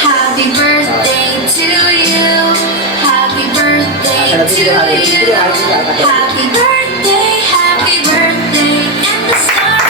Happy birthday to you. Happy birthday to you. Happy birthday, and the stars.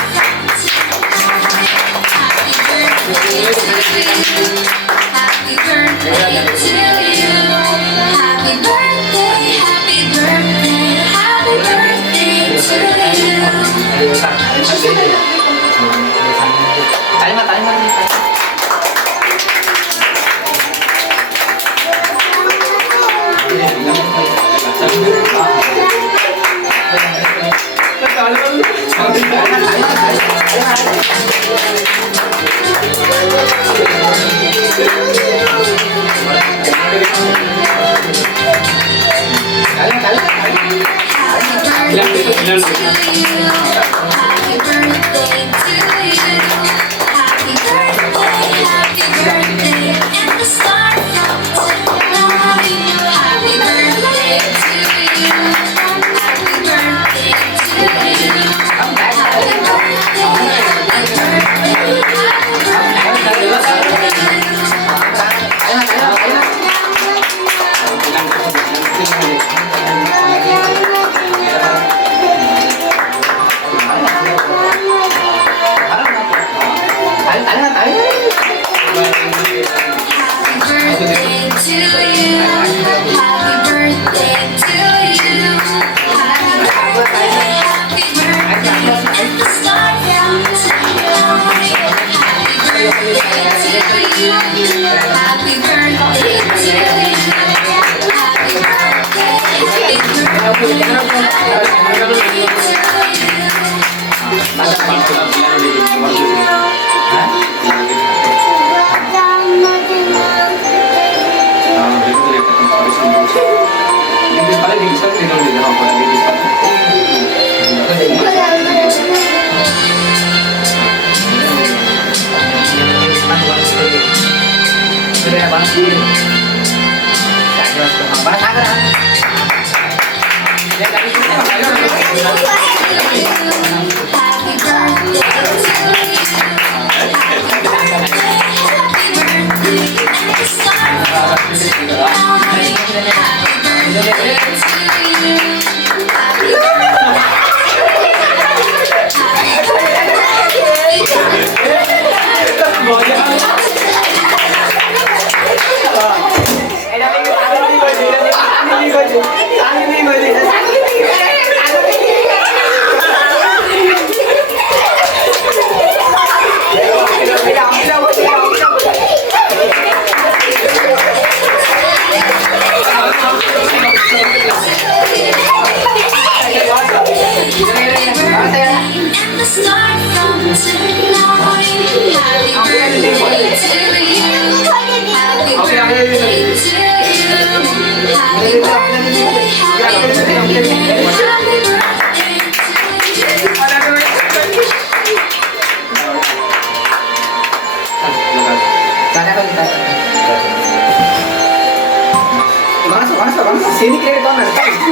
Sini kira kau nak tahu?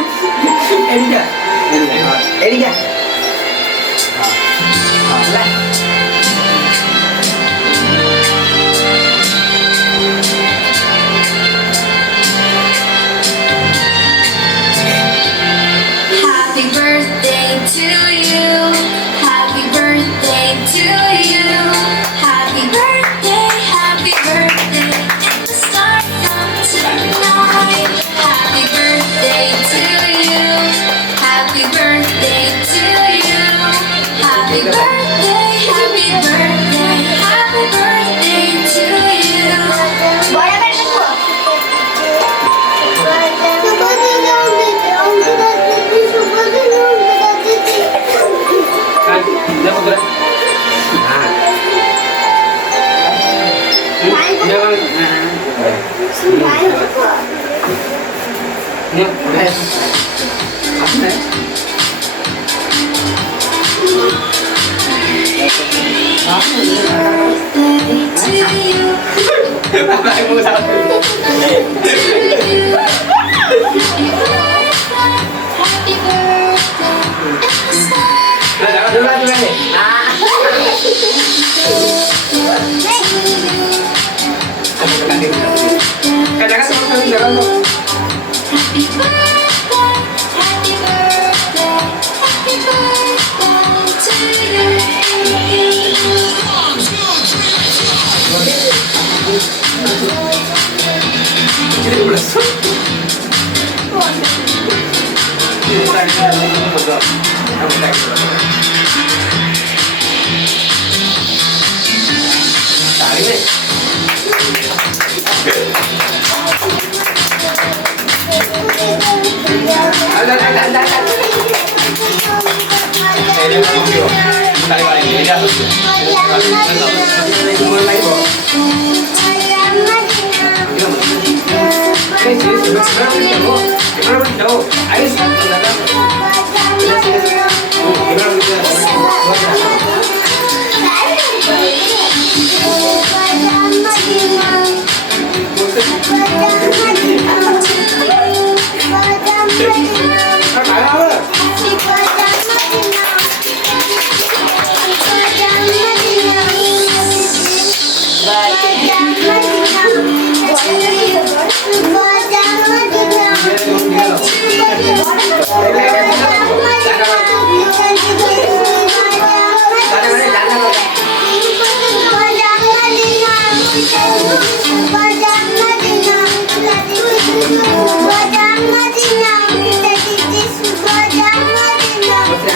Ediga. Happy birthday to you. Happy birthday to you. Happy birthday, happy birthday. And the star comes tonight. Happy birthday to you. Happy birthday to you. Happy birthday, happy birthday. Happy birthday to you. Bora ver tua. Tarik deh. Cuma lagi kok. Gimana jauh? Ayo Happy birthday to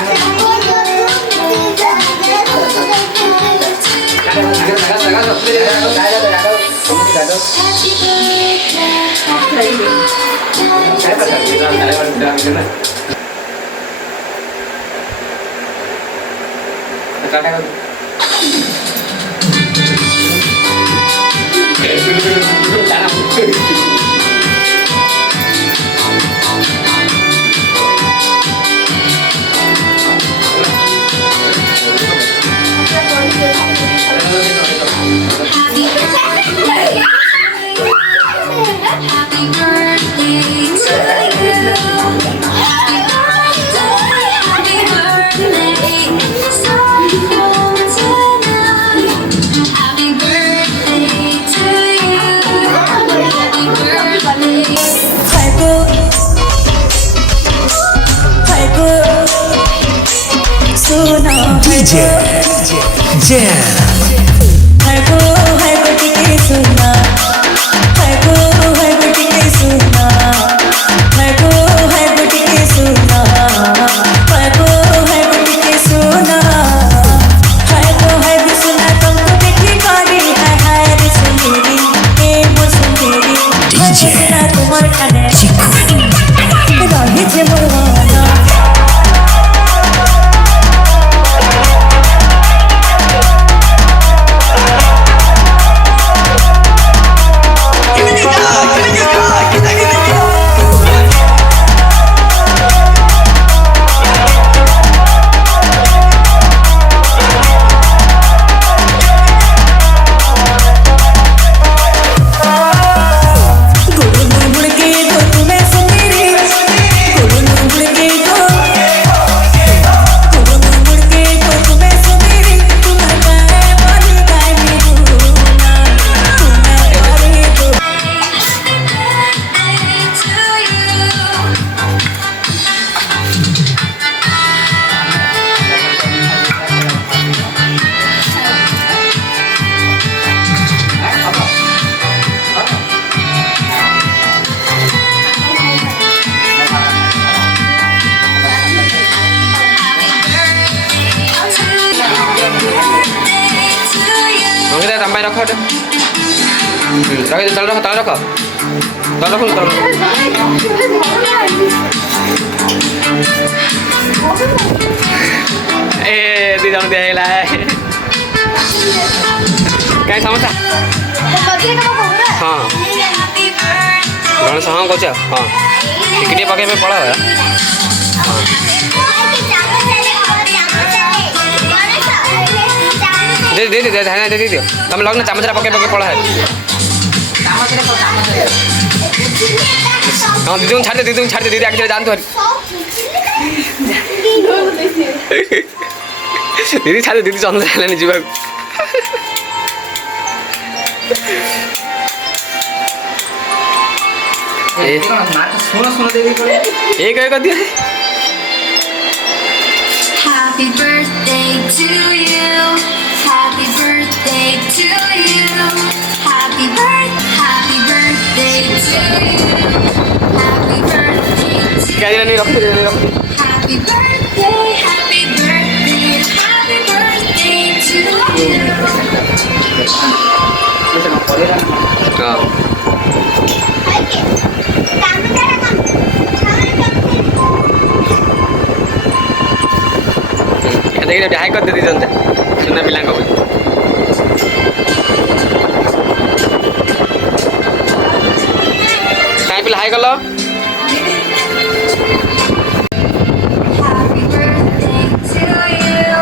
you. Happy birthday. So young tonight. Happy birthday to you. Happy birthday. DJ Jam. tambah rokok deh. Rokok taruh rokok, taruh rokok. Taruh rokok, taruh rokok. Di dalam dia lah. Kayak sama tak? हाँ गणेश हाँ कौच हाँ टिकटे पकड़ पे पड़ा है दे दे दे ध्यान दे दियो तुम लग्न चामचरा पकड़ पकड़ पड़ा है हाँ दीदी छाड़ दे दीदी आगे जान तो दीदी छाड़ दे दीदी चंद्र जाने जीवा एक एक दिया है Happy birthday to you. Happy birthday to you. Happy birthday to you. Happy birthday to क्या नहीं रख दे Happy birthday, happy birthday, happy birthday to you. हाँ देखिए हाई कर दे दिजंते सुना पिला को काई पिला हाई कलो Happy birthday to you.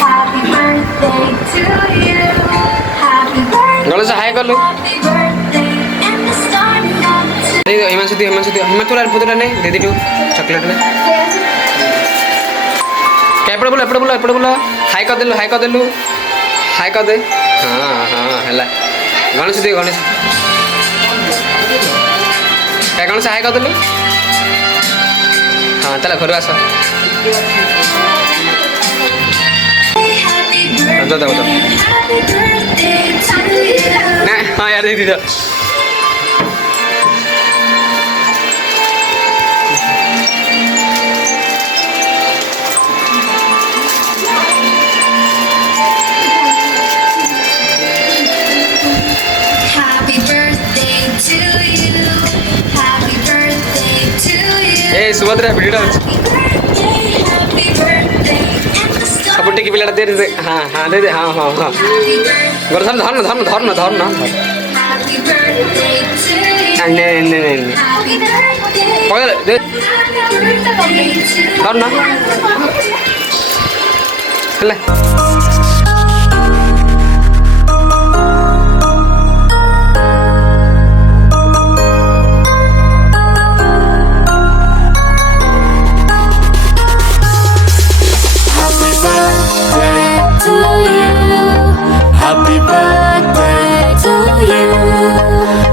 Happy birthday to you. Happy birthday. Ganesh high कलो Happy birthday. And the starting of दे दो हिमांशु हिमांशु पुतला नहीं दे दो चॉकलेट में क्या एपड़े बोलो हाई कर देलु हाई कर दे हाँ हाँ है गणेश दियो गणेश क्या गणेश हाई कर देलु हाँ चलो घर आस Happy birthday. दो Happy birthday to you. ना हाँ यार दे दो Happy birthday to you. Happy birthday to you. A Subhadra video Happy birthday. And the सब starting. टिकी पिला दे दे हाँ हाँ दे हाँ हाँ हाँ Happy birthday. गौर धर ना Happy birthday to you. नहीं Happy birthday. पकड़ दे Happy birthday to you. धर ना ले Happy birthday to you. Happy birthday to you.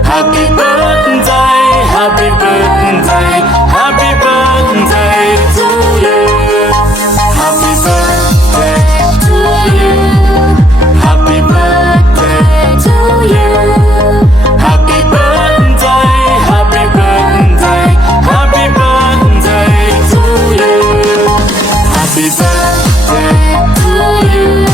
Happy birthday, happy birthday, happy birthday to you. Happy birthday to you. Happy birthday to you. Happy birthday, happy birthday, happy birthday to you. Happy birthday to you.